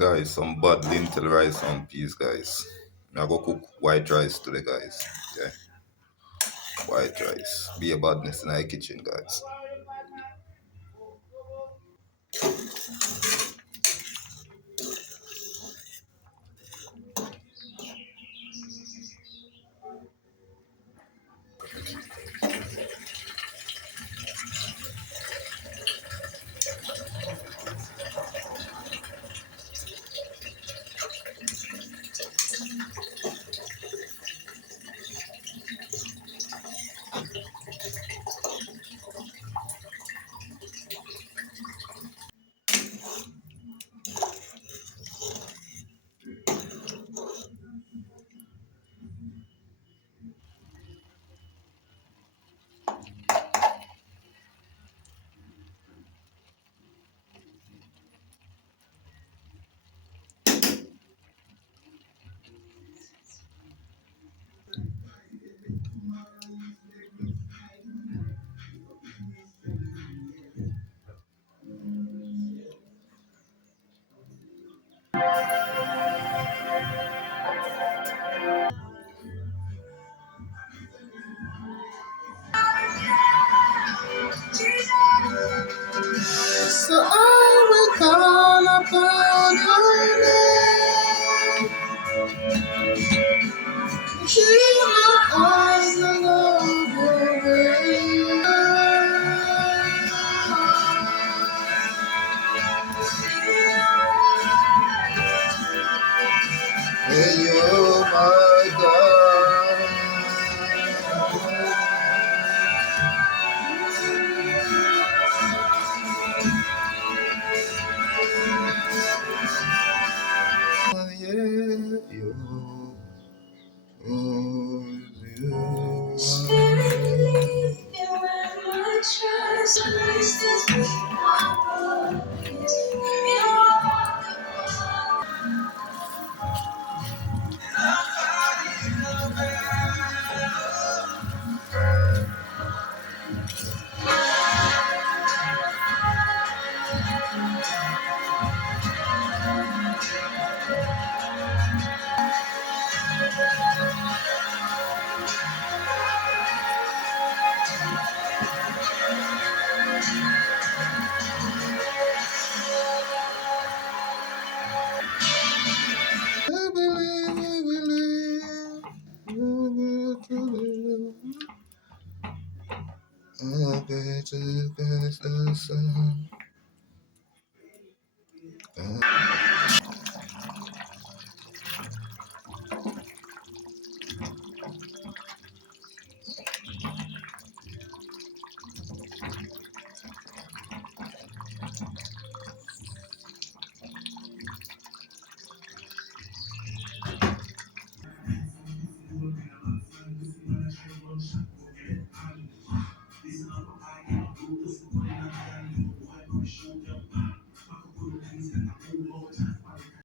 Guys, some bad lentil rice and peas, guys. I go cook white rice today, guys. Yeah, white rice. Be a badness in our kitchen, guys. So I will call upon your name. Keep my eyes along your way. And you're my God. I bet you guys the sun.